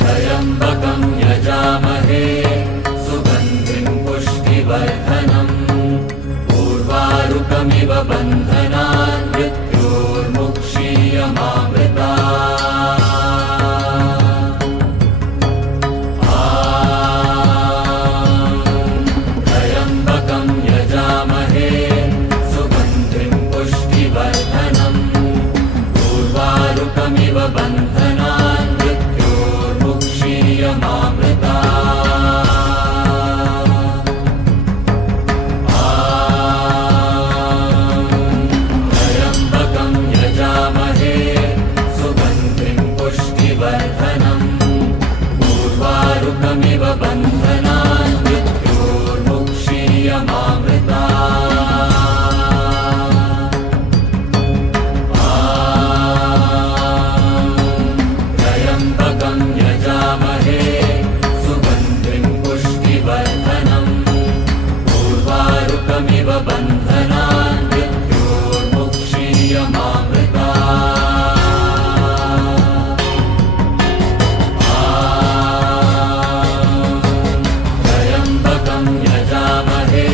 त्र्यम्बकं यजामहे सुगन्धिं पुष्टिवर्धनम् उर्वारुकमिव बन्धनान् मृत्योर्मुक्षीयमामृतात्। त्र्यम्बकं यजामहे सुगन्धिं पुष्टिवर्धनम् उर्वारुकमिव बन्धनान् मृत्योर्मुक्षीयमामृतात्। त्र्यम्बकं यजामहे सुगन्धिं पुष्टिवर्धनम् उर्वारुकमिव बन्धनान् मृत्योर्मुक्षीयमामृतात्। त्र्यम्बकं यजामहे सुगन्धिं पुष्टिवर्धनम् उर्वारुकमिव बन्धनान् मृत्योर्मुक्षीयमामृतात्। त्र्यम्बकं यजामहे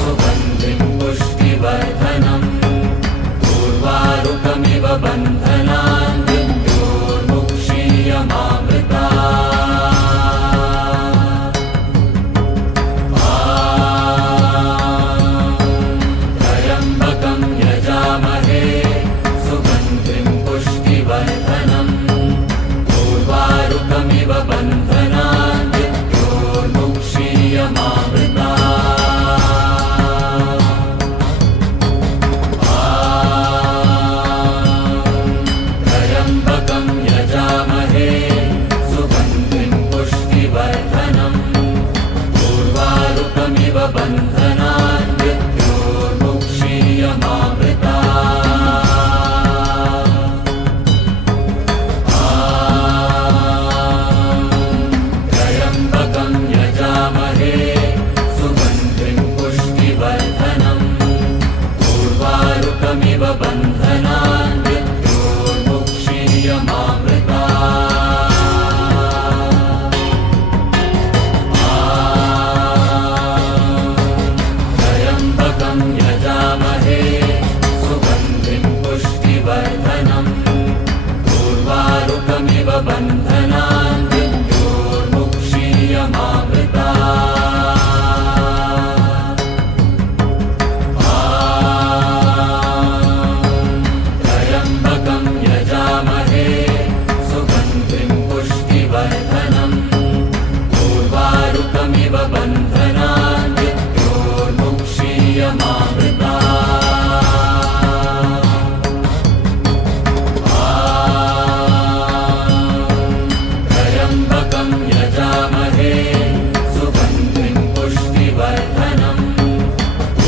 सुगन्धिं पुष्टिवर्धनम् उर्वारुकमिव बन्धनान् मृत्योर्मुक्षीयमामृतात्। त्र्यम्बकं यजामहे सुगन्धिं पुष्टिवर्धनम् उर्वारुकमिव बन्धनान् मृत्योर्मुक्षीयमामृतात्। त्र्यम्बकं यजामहे सुगन्धिं पुष्टिवर्धनम् उर्वारुकमिव बन्धनान् मृत्योर्मुक्षीयमामृतात्। त्र्यम्बकं यजामहे सुगन्धिं पुष्टिवर्धनम् उर्वारुकमिव बन्धनान् मृत्योर्मुक्षीयमामृतात्। त्र्यम्बकं यजामहे सुगन्धिं पुष्टिवर्धनम् उर्वारुकमिव बन्धनान् मृत्योर्मुक्षीयमामृतात्। त्र्यम्बकं यजामहे सुगन्धिं पुष्टिवर्धनम् उर्वारुकमिव बन्धनान् मृत्योर्मुक्षीयमामृतात्। त्र्यम्बकं यजामहे सुगन्धिं पुष्टिवर्धनम्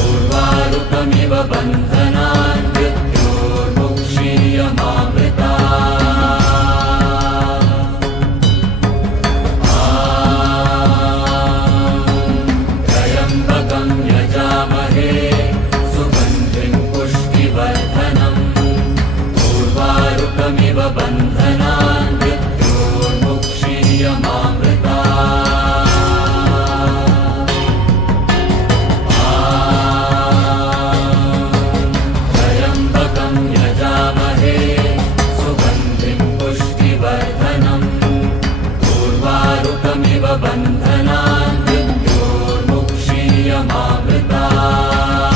उर्वारुकमिव बन्धनान् मृत्योर्मुक्षीयमामृतात्। त्र्यम्बकं यजामहे सुगन्धिं पुष्टिवर्धनम् उर्वारुकमिव बन्धनान् मृत्योर्मुक्षीयमामृतात्। त्र्यम्बकं यजामहे सुगन्धिं पुष्टिवर्धनम् उर्वारुकमिव बन्धनान् मृत्योर्मुक्षीयमामृतात्।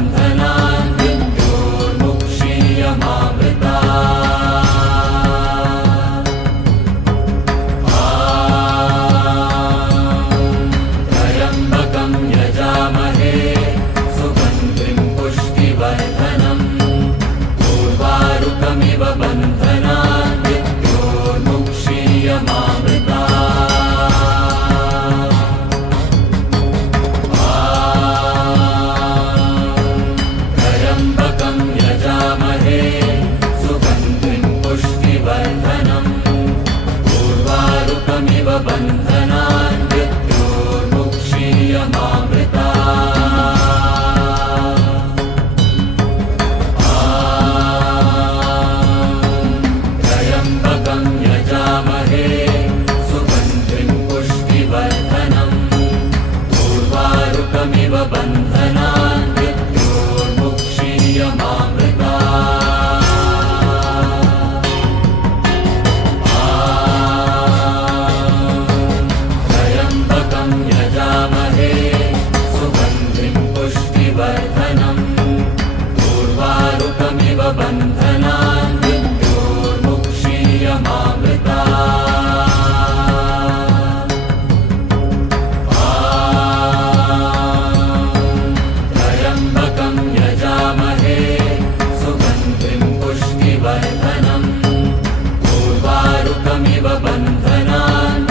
बन्धनान् मृत्योर्मुक्षीयमामृतात् त्र्यम्बकं यजामहे सुगन्धिं पुष्टिवर्धनम् उर्वारुकमिव बन्धनान् त्र्यम्बकं यजामहे सुगन्धिं पुष्टिवर्धनम् उर्वारुकमिव बन्धनान् त्र्यम्बकं यजामहे सुगन्धिं पुष्टिवर्धनम् उर्वारुकमिव बन्धनान् त्र्यम्बकं यजामहे सुगन्धिं पुष्टिवर्धनम् उर्वारुकमिव बन्धनान् त्र्यम्बकं यजामहे सुगन्धिं पुष्टिवर्धनम् उर्वारुकमिव बन्धनान्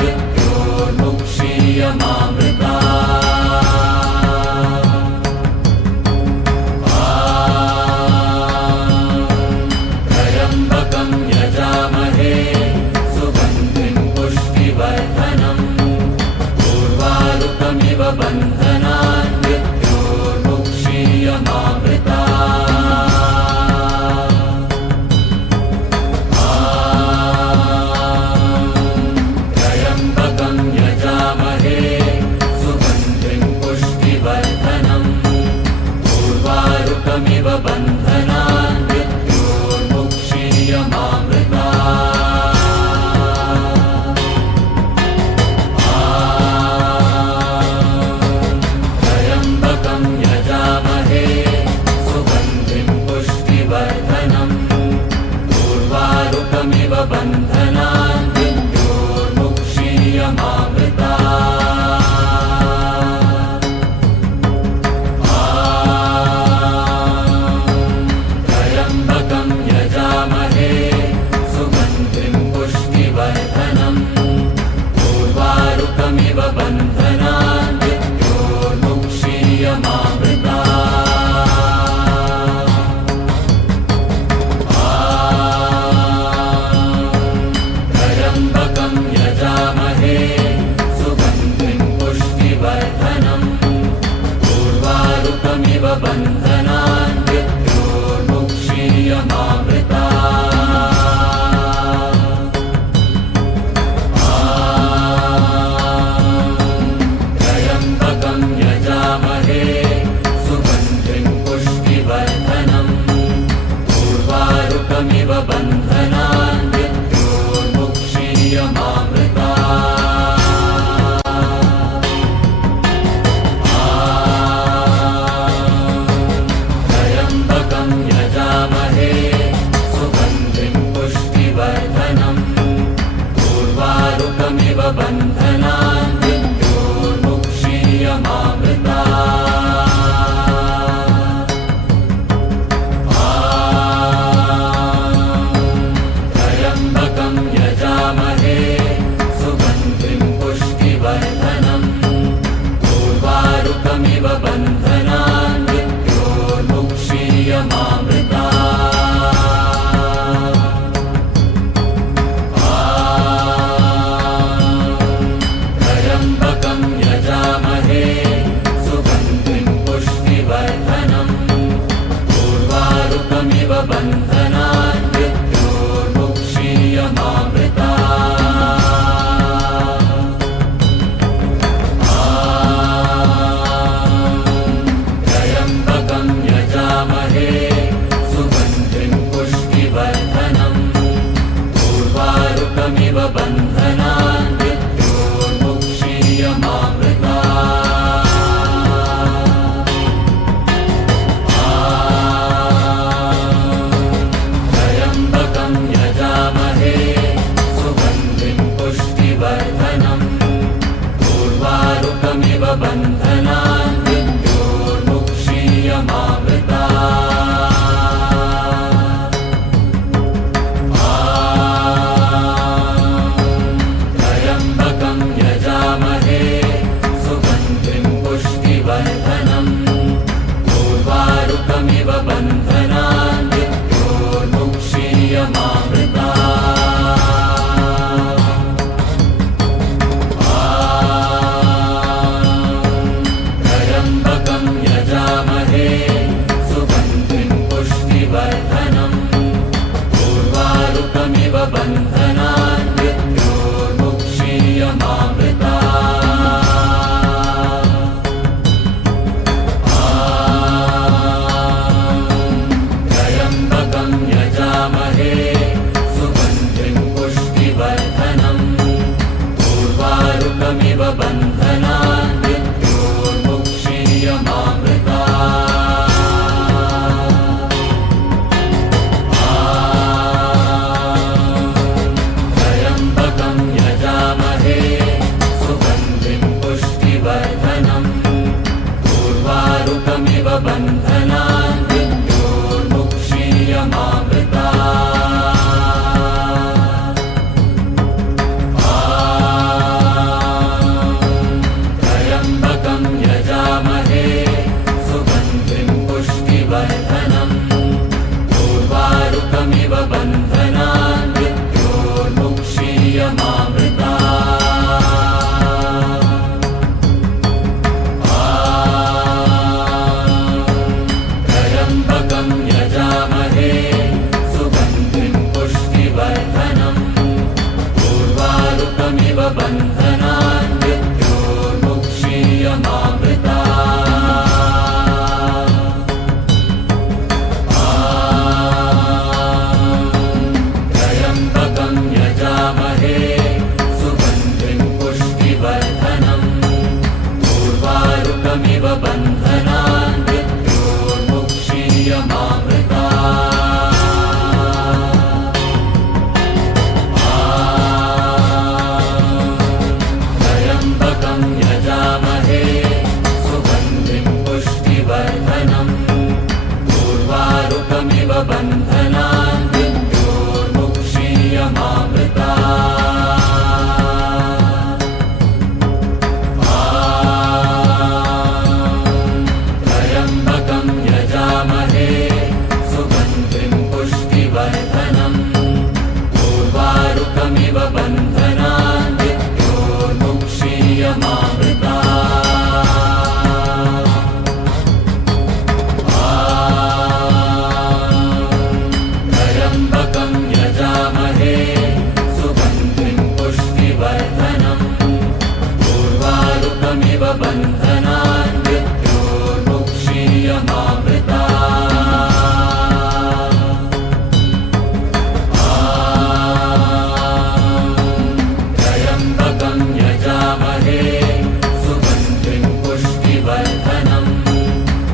त्र्यम्बकं यजामहे सुगन्धिं पुष्टिवर्धनम् उर्वारुकमिव बन्धनान् त्र्यम्बकं यजामहे सुगन्धिं पुष्टिवर्धनम् उर्वारुकमिव बन्धनान् त्र्यम्बकं यजामहे सुगन्धिं पुष्टिवर्धनम् उर्वारुकमिव बन्धनान् पुष्टिवर्धनम् उर्वारुकमिव बन्धनान् मृत्योर्मुक्षीयमामृता त्र्यम्बकं यजामहे सुगन्धिं पुष्टिवर्धनम् उर्वारुकमिव बन्धनान् मृत्योर्मुक्षीयमामृता त्र्यम्बकं यजामहे सुगन्धिं पुष्टिवर्धनम् उर्वारुकमिव बन्धनान् मृत्योर्मुक्षीयमामृता त्र्यम्बकं यजामहे सुगन्धिं पुष्टिवर्धनम् उर्वारुकमिव बन्धनान् मृत्योर्मुक्षीयमामृता त्र्यम्बकं यजामहे सुगन्धिं पुष्टिवर्धनम् उर्वारुकमिव बन्धनान् मृत्योर्मुक्षीयमामृता त्र्यम्बकं यजामहे सुगन्धिं पुष्टिवर्धनम् उर्वारुकमिव बन्धनान् मृत्योर्मुक्षीयमामृता त्र्यम्बकं यजामहे सुगन्धिं पुष्टिवर्धनम्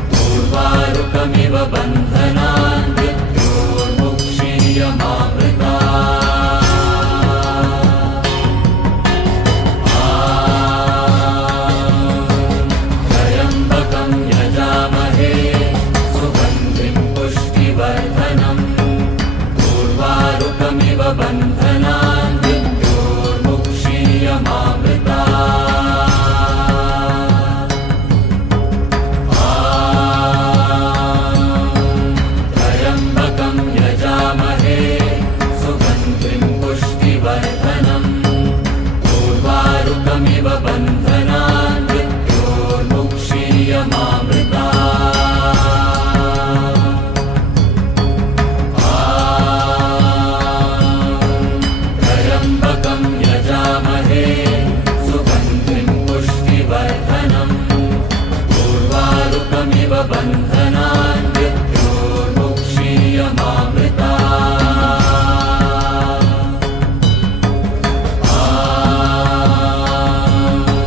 उर्वारुकमिव बन्धनान् मृत्योर्मुक्षीयमामृता त्र्यम्बकं यजामहे सुगन्धिं पुष्टिवर्धनम् उर्वारुकमिव बन्धनान् मृत्योर्मुक्षीयमामृता त्र्यम्बकं यजामहे सुगन्धिं पुष्टिवर्धनम् उर्वारुकमिव बन्धनान् मृत्योर्मुक्षीयमामृता त्र्यम्बकं यजामहे सुगन्धिं पुष्टिवर्धनम् उर्वारुकमिव बन्धनान् मृत्योर्मुक्षीयमामृता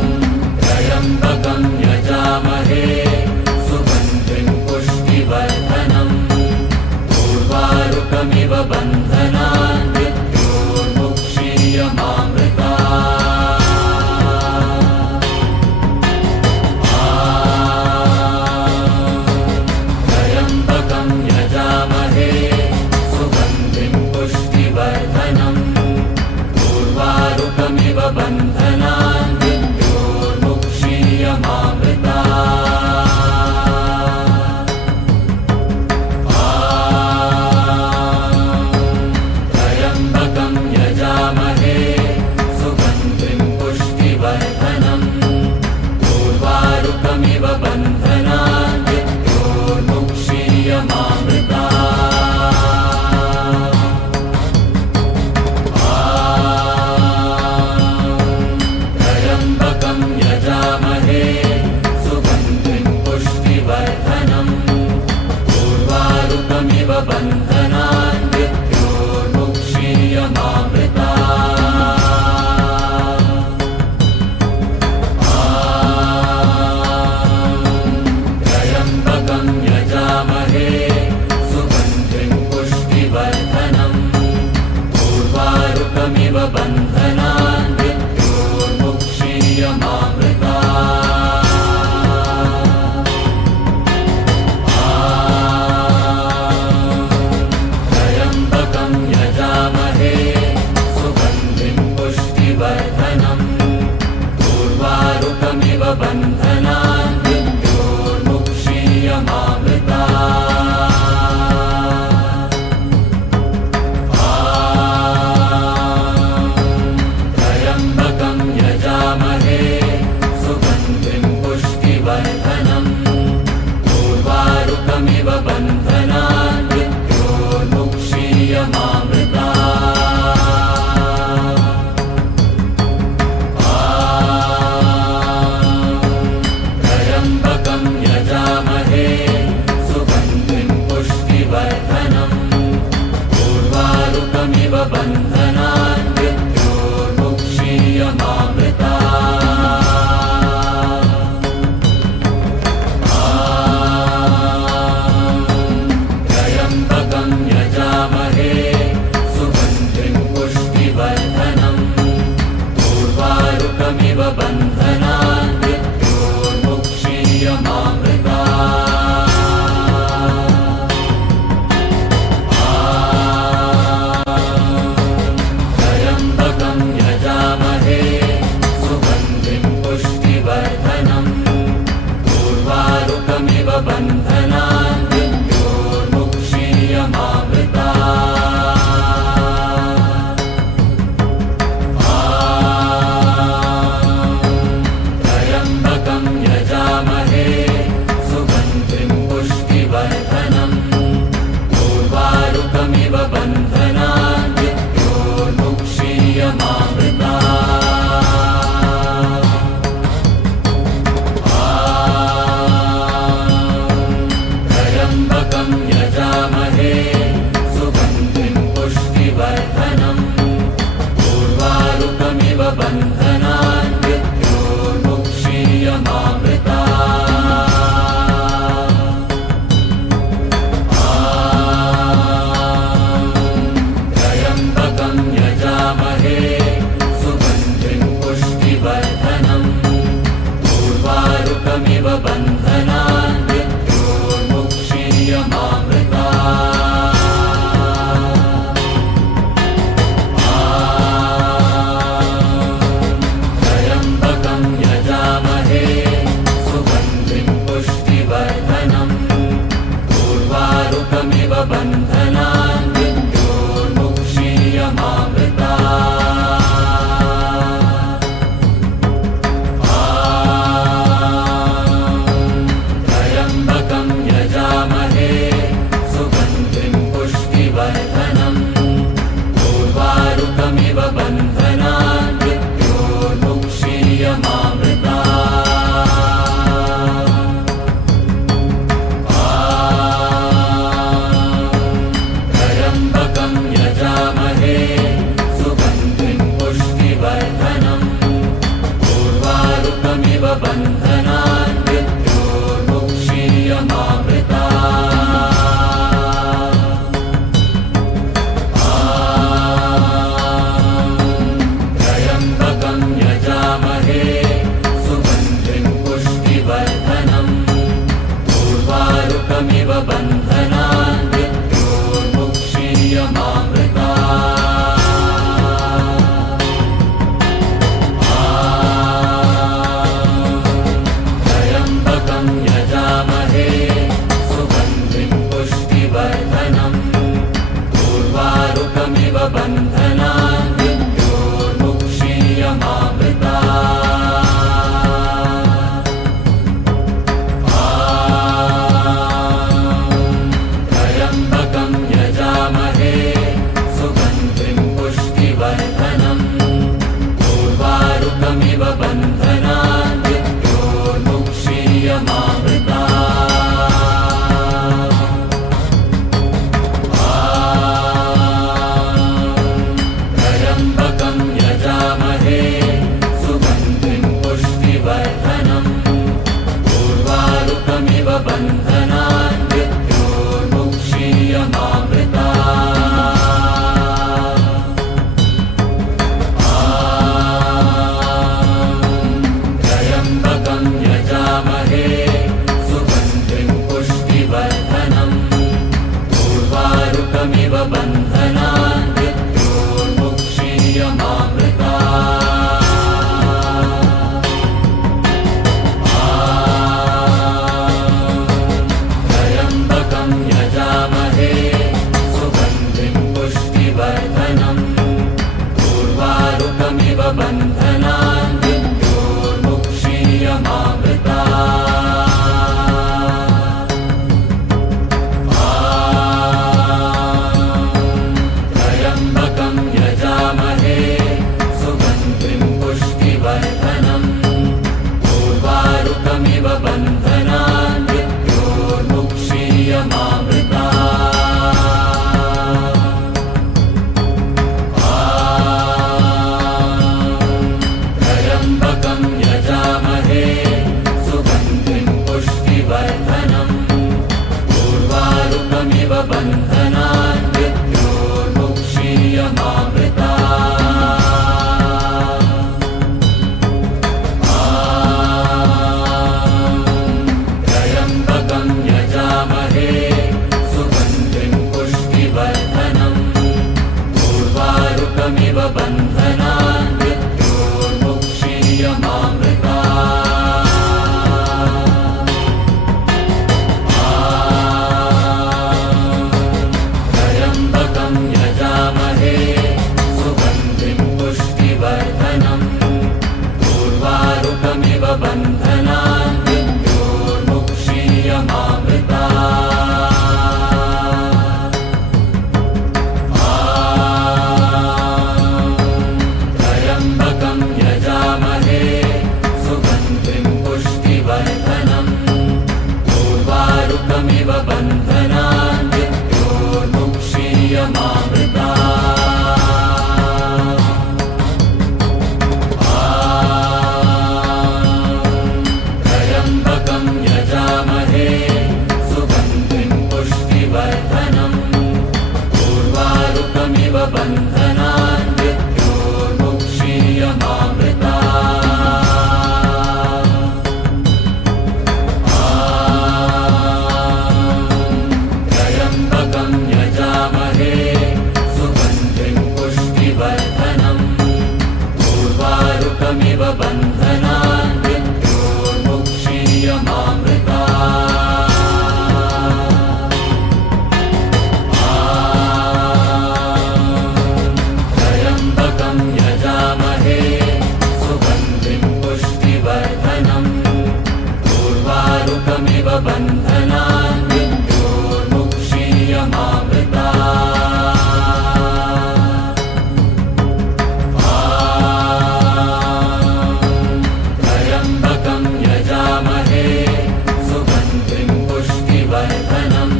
त्र्यम्बकं यजामहे सुगन्धिं पुष्टिवर्धनम् उर्वारुकमिव बन्धनान् मृत्योर्मुक्षीयमामृता त्र्यम्बकं यजामहे सुगन्धिं पुष्टिवर्धनम् उर्वारुकमिव बन्धनान् मृत्योर्मुक्षीयमामृता त्र्यम्बकं यजामहे सुगन्धिं पुष्टिवर्धनम् उर्वारुकमिव बन्धनान् मृत्योर्मुक्षीयमामृता त्र्यम्बकं यजामहे सुगन्धिं पुष्टिवर्धनम् उर्वारुकमिव बन्धनान् मृत्योर्मुक्षीयमामृता त्र्यम्बकं यजामहे सुगन्धिं पुष्टिवर्धनम् उर्वारुकमिव बन्धनान् मृत्योर्मुक्षीयमामृता त्र्यम्बकं यजामहे सुगन्धिं पुष्टिवर्धनम् उर्वारुकमिव बन्धनान् मृत्योर्मुक्षीयमामृता उर्वारुकमिव बन्धनान् मृत्योर्मुक्षीयमामृता त्र्यम्बकं यजामहे सुगन्धिं पुष्टिवर्धनम् उर्वारुकमिव बन्धनान् मृत्योर्मुक्षीयमामृता त्र्यम्बकं यजामहे सुगन्धिं पुष्टिवर्धनम् उर्वारुकमिव बन्धनान् मृत्योर्मुक्षीयमामृता त्र्यम्बकं यजामहे सुगन्धिं पुष्टिवर्धनम् उर्वारुकमिव बन्धनान् मृत्योर्मुक्षीयमामृता त्र्यम्बकं यजामहे सुगन्धिं पुष्टिवर्धनम् उर्वारुकमिव बन्धनान् मृत्योर्मुक्षीयमामृता त्र्यम्बकं यजामहे सुगन्धिं पुष्टिवर्धनम् उर्वारुकमिव बन्धनान् मृत्योर्मुक्षीयमामृता त्र्यम्बकं यजामहे सुगन्धिं पुष्टिवर्धनम् उर्वारुकमिव बन्धनान् मृत्योर्मुक्षीयमामृता त्र्यम्बकं यजामहे सुगन्धिं पुष्टिवर्धनम् उर्वारुकमिव बन्धनान् मृत्योर्मुक्षीयमामृता त्र्यम्बकं यजामहे सुगन्धिं पुष्टिवर्धनम् उर्वारुकमिव बन्धनान् मृत्योर्मुक्षीयमामृता त्र्यम्बकं यजामहे सुगन्धिं पुष्टिवर्धनम् उर्वारुकमिव बन्धनान् मृत्योर्मुक्षीयमामृता त्र्यम्बकं यजामहे सुगन्धिं पुष्टिवर्धनम् उर्वारुकमिव बन्धनान् मृत्योर्मुक्षीयमामृता त्र्यम्बकं यजामहे सुगन्धिं पुष्टिवर्धनम् उर्वारुकमिव बन्धनान् मृत्योर्मुक्षीयमामृता त्र्यम्बकं यजामहे सुगन्धिं पुष्टिवर्धनम् उर्वारुकमिव बन्धनान् मृत्योर्मुक्षीयमामृता त्र्यम्बकं यजामहे सुगन्धिं पुष्टिवर्धनम् उर्वारुकमिव बन्धनान् मृत्योर्मुक्षीयमामृता त्र्यम्बकं यजामहे सुगन्धिं पुष्टिवर्धनम् उर्वारुकमिव बन्धनान् मृत्योर्मुक्षीयमामृता त्र्यम्बकं यजामहे सुगन्धिं पुष्टिवर्धनम् उर्वारुकमिव बन्धनान् मृत्योर्मुक्षीयमामृता मुक्षीयमामृता त्र्यम्बकं यजामहे सुगन्धिं पुष्टिवर्धनम्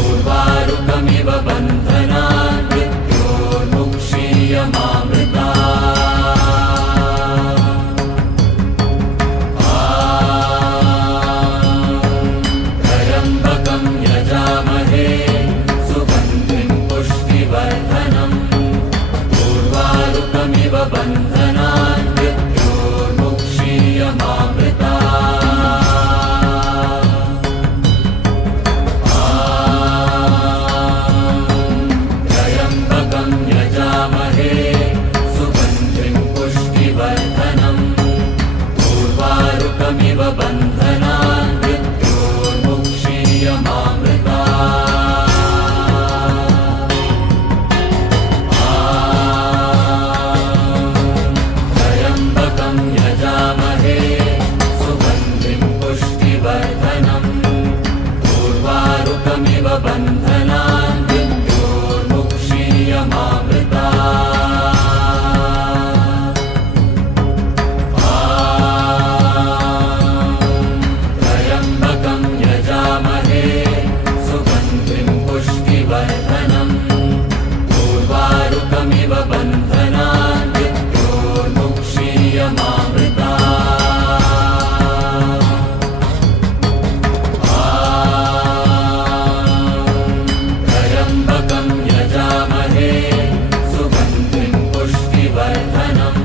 उर्वारुकमिव बन्धनान् मृत्योर्मुक्षीयमामृता त्र्यम्बकं यजामहे सुगन्धिं पुष्टिवर्धनम् उर्वारुकमिव बन्धनान् मृत्योर्मुक्षीयमामृता त्र्यम्बकं यजामहे सुगन्धिं पुष्टिवर्धनम् उर्वारुकमिव बन्धनान् मृत्योर्मुक्षीयमामृता त्र्यम्बकं यजामहे सुगन्धिं पुष्टिवर्धनम् उर्वारुकमिव बन्धनान् मृत्योर्मुक्षीयमामृता त्र्यम्बकं यजामहे सुगन्धिं पुष्टिवर्धनम् उर्वारुकमिव बन्धनान् मृत्योर्मुक्षीयमामृता त्र्यम्बकं यजामहे सुगन्धिं पुष्टिवर्धनम्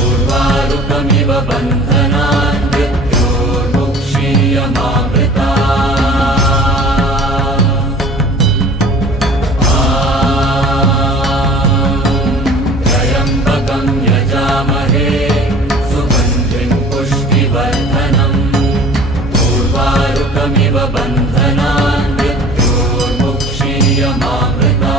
उर्वारुकमिव बन्धनान् मृत्योर्मुक्षीयमामृता त्र्यम्बकं यजामहे सुगन्धिं पुष्टिवर्धनम् उर्वारुकमिव बन्धनान् मृत्योर्मुक्षीयमामृता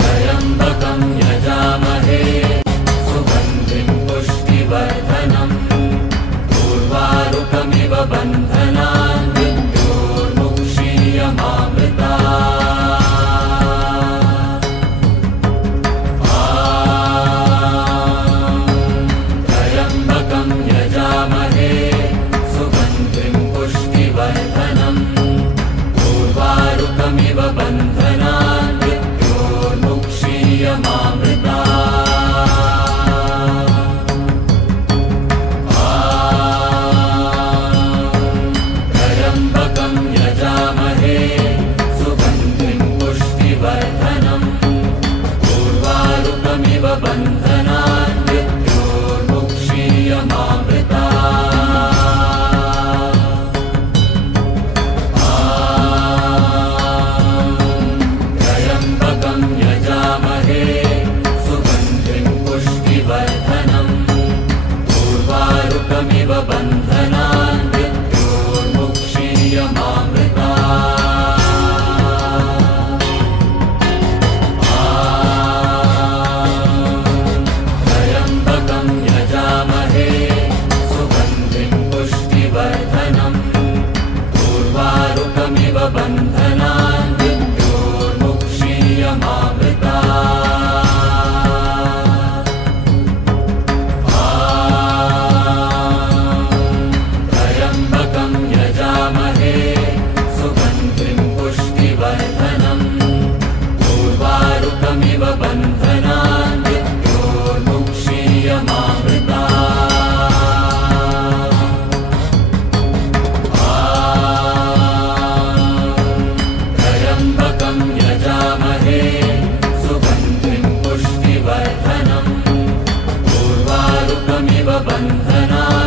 त्र्यम्बकं यजामहे सुगन्धिं पुष्टिवर्धनम् उर्वारुकमिव बन्धनान् मृत्योर्मुक्षीयमामृता त्र्यम्बकं यजामहे सुगन्धिं पुष्टिवर्धनम् उर्वारुकमिव बन्धनान् मृत्योर्मुक्षीयमामृता त्र्यम्बकं यजामहे सुगन्धिं पुष्टिवर्धनम् उर्वारुकमिव बन्धनान् मृत्योर्मुक्षीयमामृता त्र्यम्बकं यजामहे सुगन्धिं पुष्टिवर्धनम् उर्वारुकमिव बन्धनान् मृत्योर्मुक्षीयमामृता त्र्यम्बकं यजामहे सुगन्धिं पुष्टिवर्धनम् उर्वारुकमिव बन्धनान् मृत्योर्मुक्षीयमामृता त्र्यम्बकं यजामहे सुगन्धिं पुष्टिवर्धनम् उर्वारुकमिव बन्धनान् मृत्योर्मुक्षीयमामृता त्र्यम्बकं यजामहे सुगन्धिं पुष्टिवर्धनम् उर्वारुकमिव बन्धनान्